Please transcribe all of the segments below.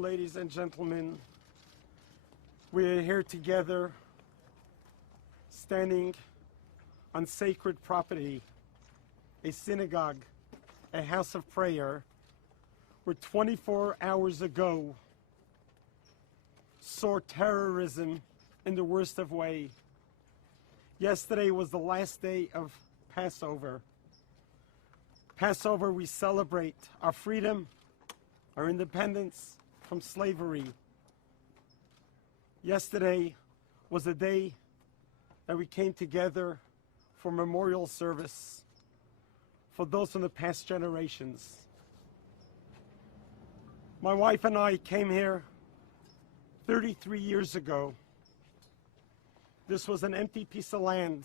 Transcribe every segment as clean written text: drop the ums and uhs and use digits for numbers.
afternoon, ladies and gentlemen. We are here together, standing on sacred property, a synagogue, a house of prayer, where 24 hours ago saw terrorism in the worst of way. Yesterday was the last day of Passover. Passover, we celebrate our freedom, our independence from slavery. Yesterday was a day that we came together for memorial service for those from the past generations. My wife and I came here 33 years ago. This was an empty piece of land.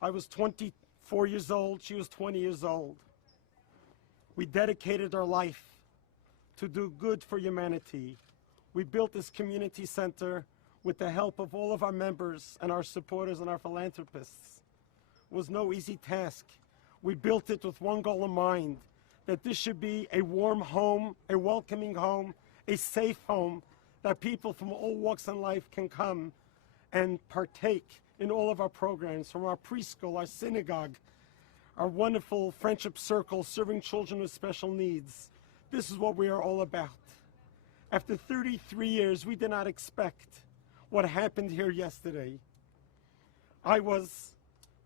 I was 24 years old, she was 20 years old. We dedicated our life to do good for humanity. We built this community center with the help of all of our members and our supporters and our philanthropists. It was no easy task. We built it with one goal in mind, that this should be a warm home, a welcoming home, a safe home, that people from all walks in life can come and partake in all of our programs, from our preschool, our synagogue, our wonderful friendship circle serving children with special needs. This is what we are all about. After 33 years, we did not expect what happened here yesterday. I was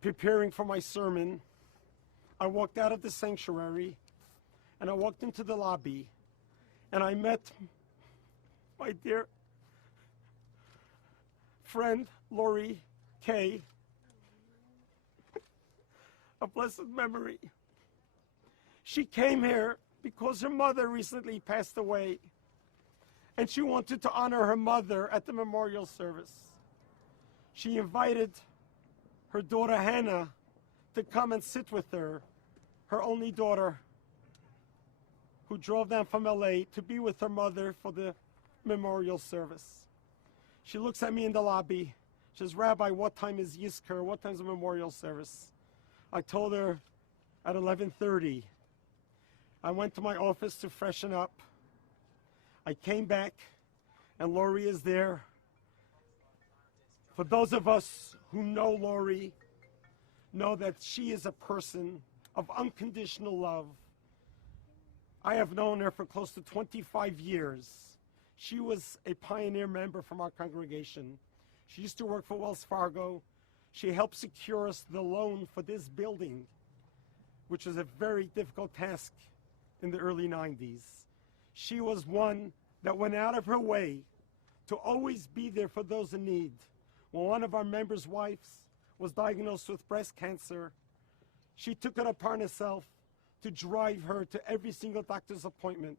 preparing for my sermon. I walked out of the sanctuary and I walked into the lobby and I met my dear friend, Lori Kay, a blessed memory. She came here because her mother recently passed away, and she wanted to honor her mother at the memorial service. She invited her daughter Hannah to come and sit with her only daughter, who drove down from LA to be with her mother for the memorial service. She looks at me in the lobby. She says, "Rabbi, what time is Yizkor? What time is the memorial service?" I told her at 11:30. I went to my office to freshen up. I came back, and Lori is there. For those of us who know Lori, know that she is a person of unconditional love. I have known her for close to 25 years. She was a pioneer member from our congregation. She used to work for Wells Fargo. She helped secure us the loan for this building, which was a very difficult task in the early 90s. She was one that went out of her way to always be there for those in need. When one of our members' wives was diagnosed with breast cancer, she took it upon herself to drive her to every single doctor's appointment,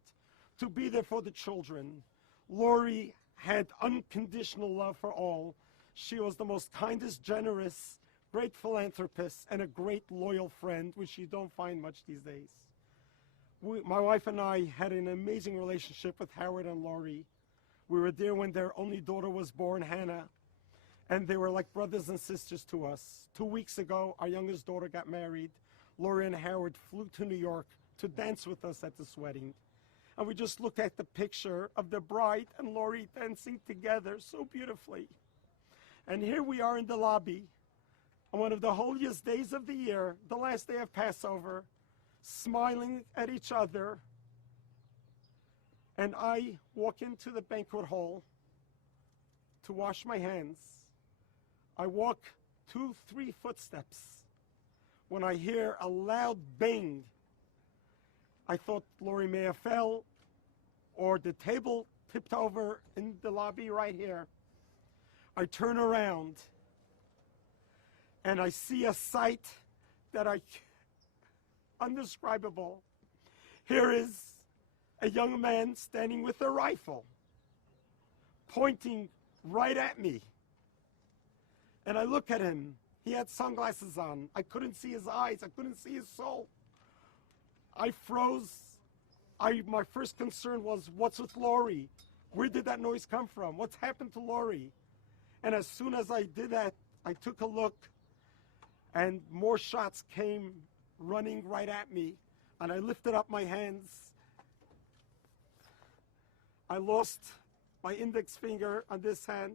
to be there for the children. Lori had unconditional love for all. She was the most kindest, generous, great philanthropist, and a great loyal friend, which you don't find much these days. My wife and I had an amazing relationship with Howard and Lori. We were there when their only daughter was born, Hannah, and they were like brothers and sisters to us. 2 weeks ago, our youngest daughter got married. Lori and Howard flew to New York to dance with us at this wedding. And we just looked at the picture of the bride and Lori dancing together so beautifully. And here we are in the lobby on one of the holiest days of the year, the last day of Passover, smiling at each other. And I walk into the banquet hall to wash my hands. I walk 2-3 footsteps when I hear a loud bang. I thought Lori may have fell, or the table tipped over in the lobby right here. I turn around and I see a sight that undescribable. Here is a young man standing with a rifle, pointing right at me. And I look at him. He had sunglasses on. I couldn't see his eyes. I couldn't see his soul. I froze. My first concern was, what's with Lori? Where did that noise come from? What's happened to Lori? And as soon as I did that, I took a look, and more shots came running right at me. And I lifted up my hands, I lost my index finger on this hand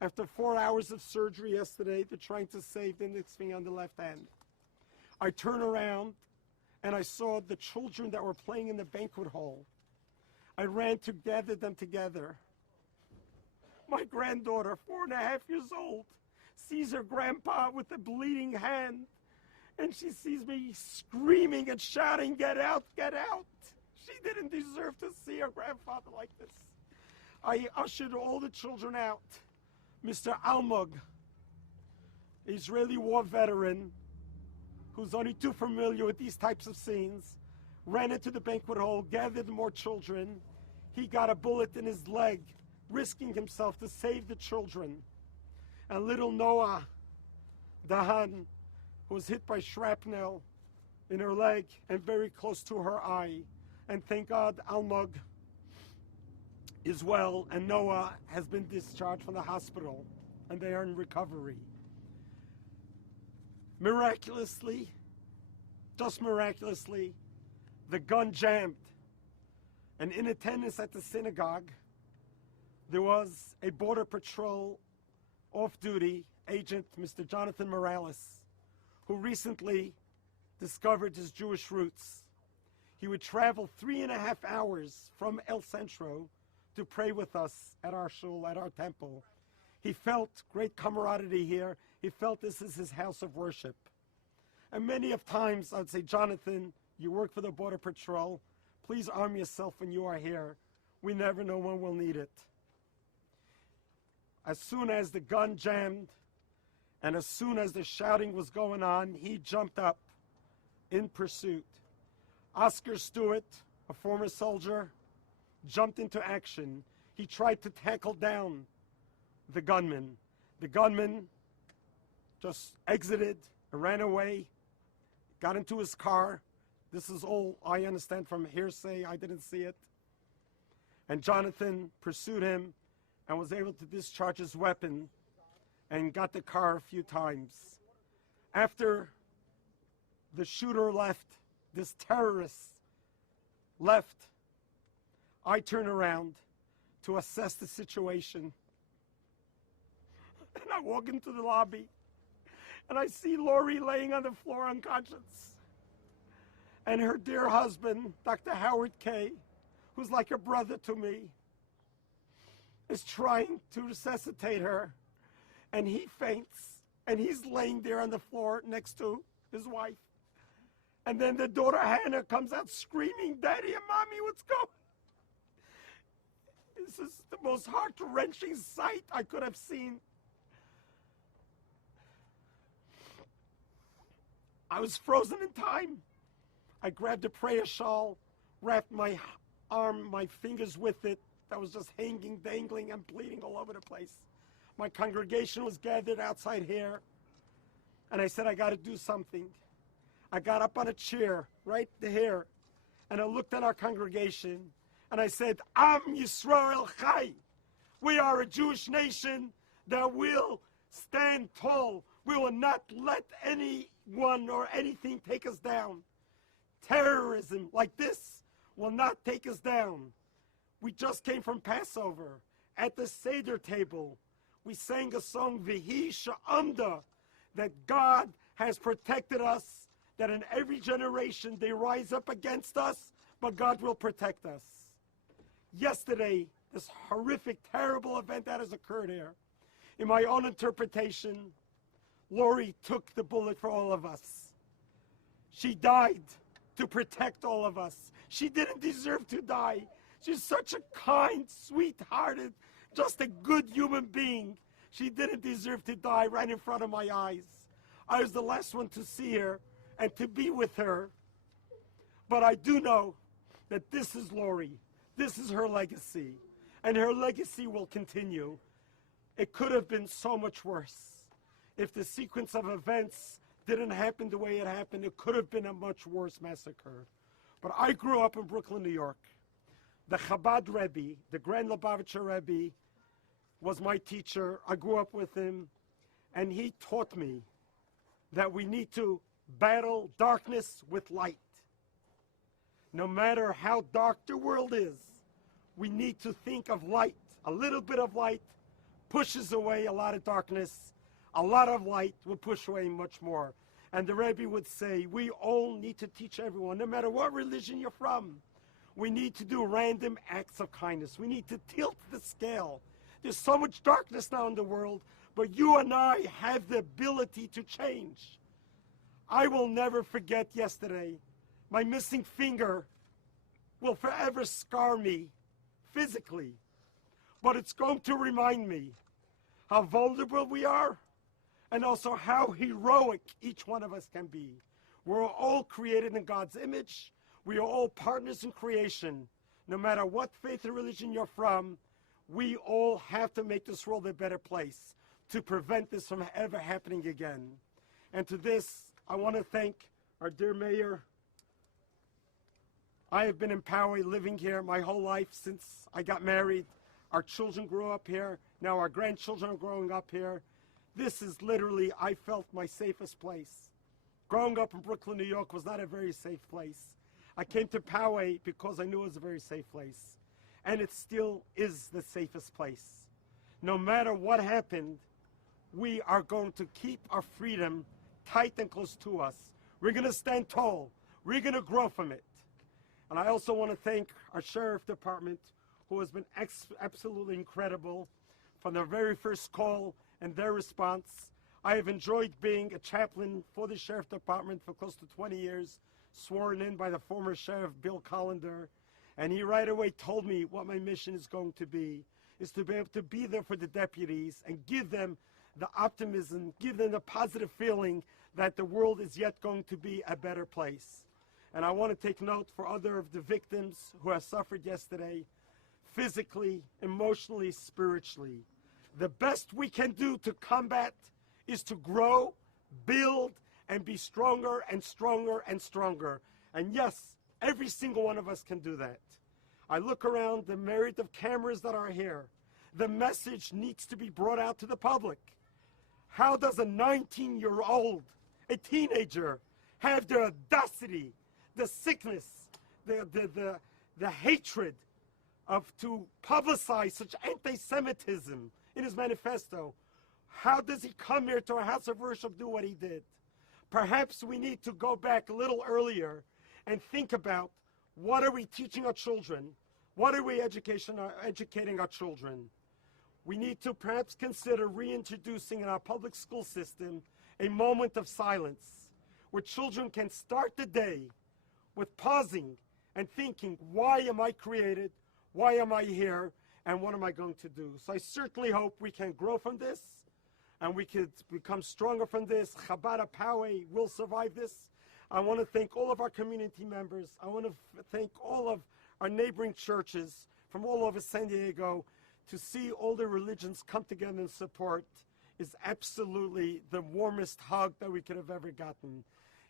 after 4 hours of surgery yesterday. They're trying to save the index finger on the left hand. I turned around and I saw the children that were playing in the banquet hall. I ran to gather them together. My granddaughter, 4.5 years old, sees her grandpa with a bleeding hand, and she sees me screaming and shouting, "Get out, get out." She didn't deserve to see her grandfather like this. I ushered all the children out. Mr. Almog, Israeli war veteran, who's only too familiar with these types of scenes, ran into the banquet hall, gathered more children. He got a bullet in his leg, risking himself to save the children. And little Noah Dahan was hit by shrapnel in her leg and very close to her eye. And thank God Almog is well, and Noah has been discharged from the hospital, and they are in recovery. Miraculously, just miraculously, the gun jammed. And in attendance at the synagogue, there was a Border Patrol off-duty agent, Mr. Jonathan Morales, who recently discovered his Jewish roots. He would travel 3.5 hours from El Centro to pray with us at our shul, at our temple. He felt great camaraderie here. He felt this is his house of worship. And many of times I'd say, "Jonathan, you work for the Border Patrol. Please arm yourself when you are here. We never know when we'll need it." As soon as the gun jammed and as soon as the shouting was going on, he jumped up in pursuit. Oscar Stewart, a former soldier, jumped into action. He tried to tackle down the gunman. The gunman just exited and ran away, got into his car. This is all I understand from hearsay. I didn't see it. And Jonathan pursued him and was able to discharge his weapon and got the car a few times. After the shooter left, this terrorist left, I turned around to assess the situation. And I walk into the lobby, and I see Lori laying on the floor unconscious. And her dear husband, Dr. Howard Kay, who's like a brother to me, is trying to resuscitate her. And he faints, and he's laying there on the floor next to his wife. And then the daughter Hannah comes out screaming, "Daddy and Mommy, what's going on?" This is the most heart-wrenching sight I could have seen. I was frozen in time. I grabbed a prayer shawl, wrapped my arm, my fingers with it. That was just hanging, dangling, and bleeding all over the place. My congregation was gathered outside here, and I said, "I got to do something." I got up on a chair right here, and I looked at our congregation, and I said, "Am Yisrael Chai." We are a Jewish nation that will stand tall. We will not let anyone or anything take us down. Terrorism like this will not take us down. We just came from Passover. At the Seder table, we sang a song, V'hi Sha'amda, that God has protected us, that in every generation they rise up against us, but God will protect us. Yesterday, this horrific, terrible event that has occurred here, in my own interpretation, Lori took the bullet for all of us. She died to protect all of us. She didn't deserve to die. She's such a kind, sweet-hearted, just a good human being. She didn't deserve to die right in front of my eyes. I was the last one to see her and to be with her. But I do know that this is Lori. This is her legacy. And her legacy will continue. It could have been so much worse. If the sequence of events didn't happen the way it happened, it could have been a much worse massacre. But I grew up in Brooklyn, New York. The Chabad Rebbe, the Grand Lubavitcher Rebbe, was my teacher. I grew up with him, and he taught me that we need to battle darkness with light. No matter how dark the world is, We need to think of light. A little bit of light pushes away a lot of darkness. A lot of light will push away much more. And the Rebbe would say, we all need to teach everyone, no matter what religion you're from. We need to do random acts of kindness. We need to tilt the scale. There's so much darkness now in the world, but you and I have the ability to change. I will never forget yesterday. My missing finger will forever scar me physically, but it's going to remind me how vulnerable we are and also how heroic each one of us can be. We're all created in God's image. We are all partners in creation. No matter what faith or religion you're from, we all have to make this world a better place to prevent this from ever happening again. And to this, I want to thank our dear mayor. I have been in Poway, living here my whole life since I got married. Our children grew up here. Now our grandchildren are growing up here. This is literally, I felt, my safest place. Growing up in Brooklyn, New York was not a very safe place. I came to Poway because I knew it was a very safe place. And it still is the safest place. No matter what happened, we are going to keep our freedom tight and close to us. We're going to stand tall. We're going to grow from it. And I also want to thank our sheriff department, who has been absolutely incredible from their very first call and their response. I have enjoyed being a chaplain for the sheriff department for close to 20 years, sworn in by the former sheriff Bill Collender. And he right away told me what my mission is going to be, is to be able to be there for the deputies and give them the optimism, give them the positive feeling that the world is yet going to be a better place. And I want to take note for other of the victims who have suffered yesterday, physically, emotionally, spiritually. The best we can do to combat is to grow, build, and be stronger and stronger and stronger. And yes, every single one of us can do that. I look around the myriad of cameras that are here. The message needs to be brought out to the public. How does a 19-year-old, a teenager, have the audacity, the sickness, the hatred to publicize such anti-Semitism in his manifesto? How does he come here to a house of worship, do what he did? Perhaps we need to go back a little earlier and think about, what are we teaching our children? What are we educating our children? We need to perhaps consider reintroducing in our public school system a moment of silence where children can start the day with pausing and thinking, why am I created? Why am I here? And what am I going to do? So I certainly hope we can grow from this and we could become stronger from this. Chabad Poway will survive this. I want to thank all of our community members. I want to thank all of our neighboring churches from all over San Diego. To see all the religions come together and support is absolutely the warmest hug that we could have ever gotten.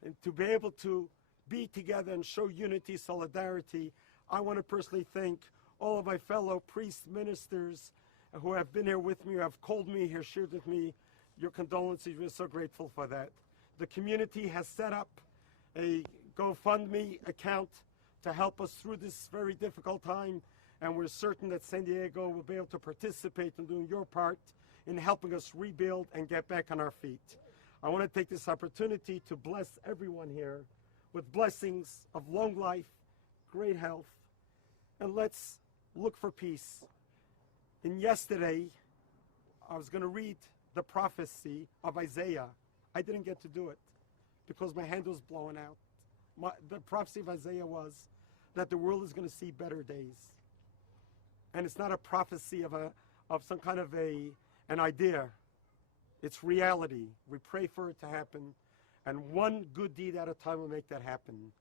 And to be able to be together and show unity, solidarity, I want to personally thank all of my fellow priests, ministers who have been here with me, who have called me here, shared with me your condolences. We're so grateful for that. The community has set up a GoFundMe account to help us through this very difficult time, and we're certain that San Diego will be able to participate in doing your part in helping us rebuild and get back on our feet. I want to take this opportunity to bless everyone here with blessings of long life, great health, and let's look for peace. And yesterday, I was going to read the prophecy of Isaiah. I didn't get to do it because my hand was blowing out. The prophecy of Isaiah was that the world is going to see better days. And it's not a prophecy of some kind of an idea. It's reality. We pray for it to happen, and one good deed at a time will make that happen.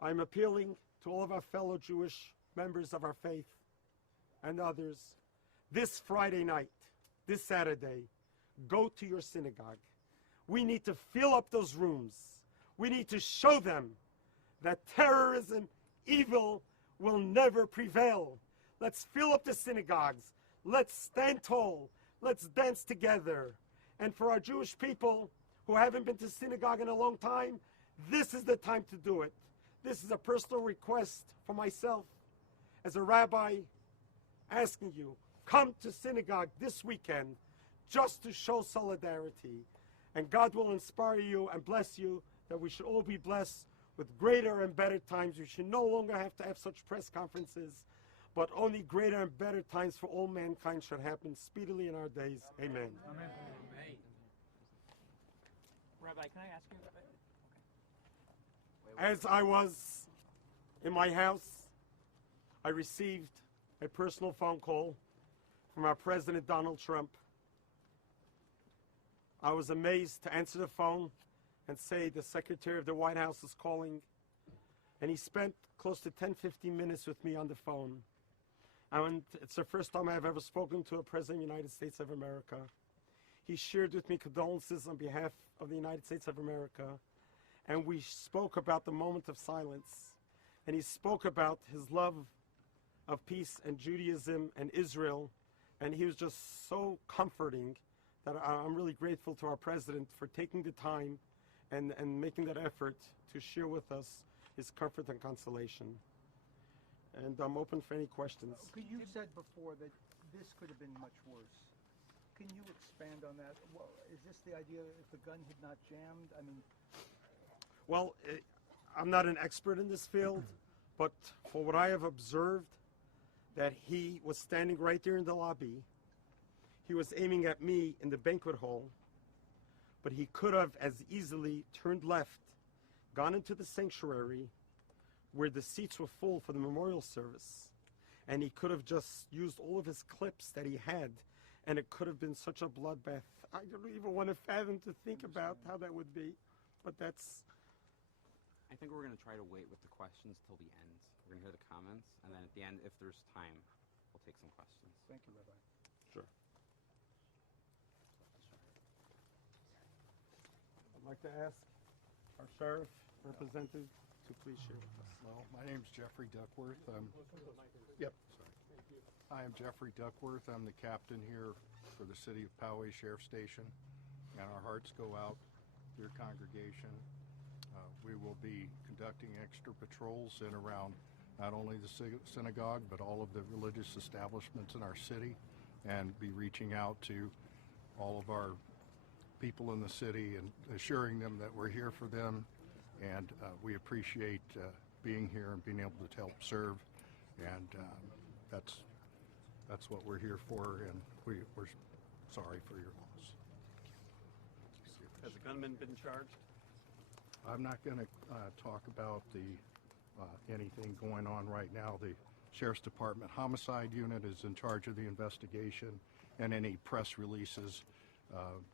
I'm appealing to all of our fellow Jewish members of our faith and others. This Friday night, this Saturday, go to your synagogue. We need to fill up those rooms. We need to show them that terrorism, evil, will never prevail. Let's fill up the synagogues. Let's stand tall. Let's dance together. And for our Jewish people who haven't been to synagogue in a long time, this is the time to do it. This is a personal request for myself as a rabbi asking you, come to synagogue this weekend just to show solidarity. And God will inspire you and bless you that we should all be blessed with greater and better times. We should no longer have to have such press conferences, but only greater and better times for all mankind should happen speedily in our days. Amen. Amen. Rabbi, can I ask you? Okay. As I was in my house, I received a personal phone call from our President Donald Trump. I was amazed to answer the phone and say the Secretary of the White House is calling. And he spent close to 10-15 minutes with me on the phone. And it's the first time I've ever spoken to a President of the United States of America. He shared with me condolences on behalf of the United States of America. And we spoke about the moment of silence. And he spoke about his love of peace and Judaism and Israel. And he was just so comforting that I'm really grateful to our president for taking the time and making that effort to share with us his comfort and consolation. And I'm open for any questions. You said before that this could have been much worse. Can you expand on that? Well, is this the idea if the gun had not jammed? I mean... Well, I'm not an expert in this field, but for what I have observed, that he was standing right there in the lobby. He was aiming at me in the banquet hall, but he could have as easily turned left, gone into the sanctuary where the seats were full for the memorial service, and he could have just used all of his clips that he had, and it could have been such a bloodbath. I don't even want to fathom to think about how that would be, but that's... I think we're going to try to wait with the questions till the end. We're going to hear the comments, and then at the end, if there's time, we'll take some questions. Thank you, Rabbi. Sure. I'd like to ask our sheriff representative to please share with us. Well, my name's Jeffrey Duckworth. I am Jeffrey Duckworth. I'm the captain here for the City of Poway Sheriff Station, and our hearts go out to your congregation. We will be conducting extra patrols in around not only the synagogue, but all of the religious establishments in our city, and be reaching out to all of our people in the city and assuring them that we're here for them, and we appreciate being here and being able to help serve, and that's what we're here for, and we're sorry for your loss. Has the gunman been charged? I'm not going to talk about anything going on right now. The Sheriff's Department Homicide Unit is in charge of the investigation, and any press releases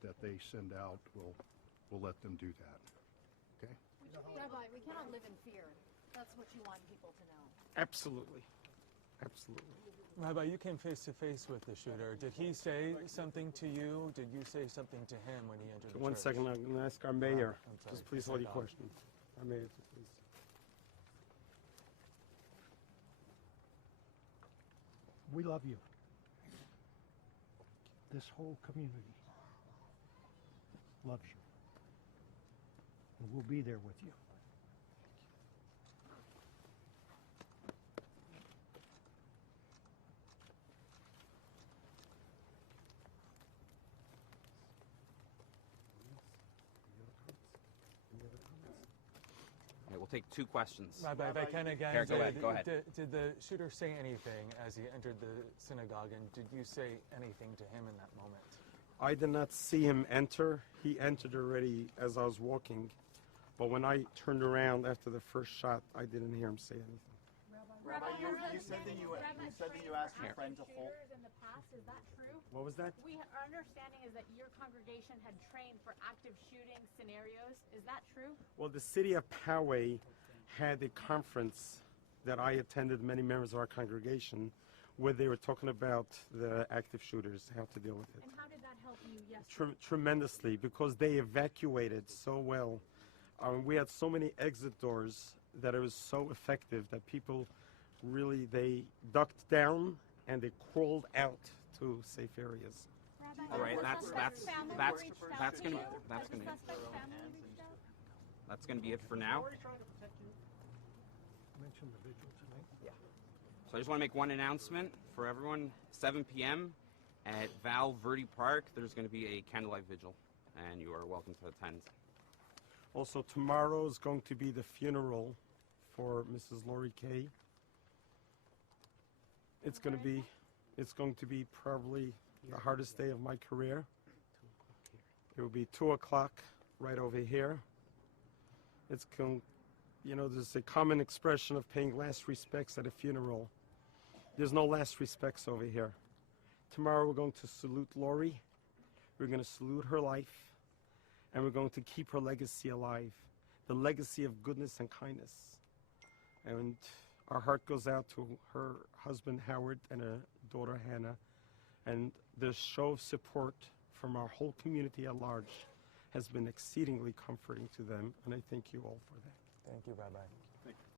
that they send out, we'll let them do that. Okay? Rabbi, we cannot live in fear. That's what you want people to know. Absolutely. Absolutely. Rabbi, you came face to face with the shooter. Did he say something to you? Did you say something to him when he entered the church? 1 second, I'm going to ask our mayor. I'm sorry, Just please hold your question. Our mayor, please. We love you. This whole community loves you. And we'll be there with you. All right, we'll take 2 questions. Rabbi, if I can again, Here, go ahead. Did the shooter say anything as he entered the synagogue, and did you say anything to him in that moment? I did not see him enter. He entered already as I was walking. But when I turned around after the first shot, I didn't hear him say anything. Rabbi, you said that you asked your friend to hold. In the past, is that true? What was that? Our understanding is that your congregation had trained for active shooting scenarios. Is that true? Well, the city of Poway had a conference that I attended, many members of our congregation, where they were talking about the active shooters, how to deal with it. And how did that help you yesterday? Tremendously, because they evacuated so well. We had so many exit doors that it was so effective that people really, they ducked down and they crawled out to safe areas. All right, that's gonna be it for now. Mention the vigil tonight. So I just want to make one announcement for everyone. 7 p.m. at Val Verde Park, there's going to be a candlelight vigil, and you are welcome to attend. Also, tomorrow is going to be the funeral for Mrs. Lori Kay. It's going to be probably the hardest day of my career. It will be 2 o'clock right over here. It's there's a common expression of paying last respects at a funeral. There's no last respects over here. Tomorrow we're going to salute Lori. We're going to salute her life. And we're going to keep her legacy alive. The legacy of goodness and kindness. And our heart goes out to her husband Howard and a daughter Hannah. And the show of support from our whole community at large has been exceedingly comforting to them. And I thank you all for that. Thank you, Rabbi.